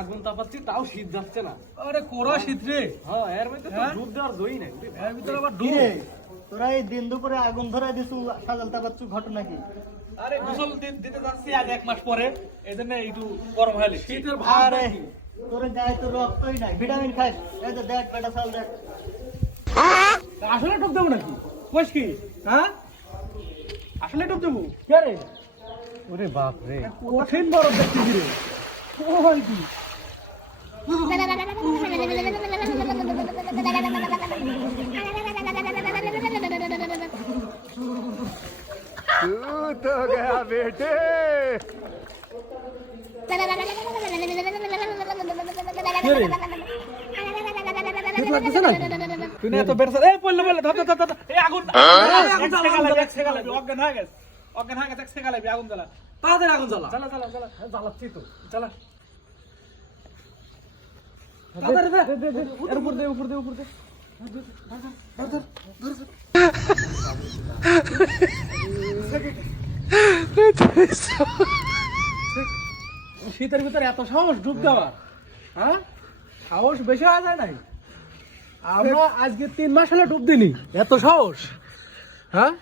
আগুন তাপাচ্ছি তাও শীত যাচ্ছে না। আরে কোরা শীত রে। হ্যাঁ এর মধ্যে তো ডুব দেওয়ার দই নাই। এর ভিতরে আবার কি ডুব। রে, তোরা এই দিন দুপুরে আগুন ধরাই দিছু, সাজাল তাপাচ্ছু, ঘটনা কি? আরে গোসল দিতে যাচ্ছি আগে 1 মাস পরে, এজন্য একটু গরম হয়ে গেছে। শীতের ভাব আরে নাকি? তোর গায়ে তো রক্তই নাই, ভিটামিন খাস। এই যে দেখ পেটা চাল দেখ। আসলে ডুব দেবো নাকি? কইস কি? হ্যাঁ? আসলে ডুব দেবো? কে রে? ওরে বাপ রে, কঠিন বরফ দেখতেছি রে। ও হয় কি? तू तो गया बेटे। তুই না এত বেরছ এই পড়লে ধর এই আগুন এক সেকা লাগবে অজ্ঞান হয়ে গেছে এক সেকা লাগবে আগুন জ্বালা তাড়াতাড়ি আগুন জ্বালা। জ্বালা জ্বালা জ্বালা জ্বালাচ্ছি তো। জ্বালা তাড়াতাড়ি দে এর উপর দে শীতের ভিতরে এত সাহস ডুব দেওয়ার, হ্যাঁ সাহস বেশি হয়ে যায় নাই। আমরা আজকে 3 মাস হলে ডুব দিনি, এত সাহস, হ্যাঁ।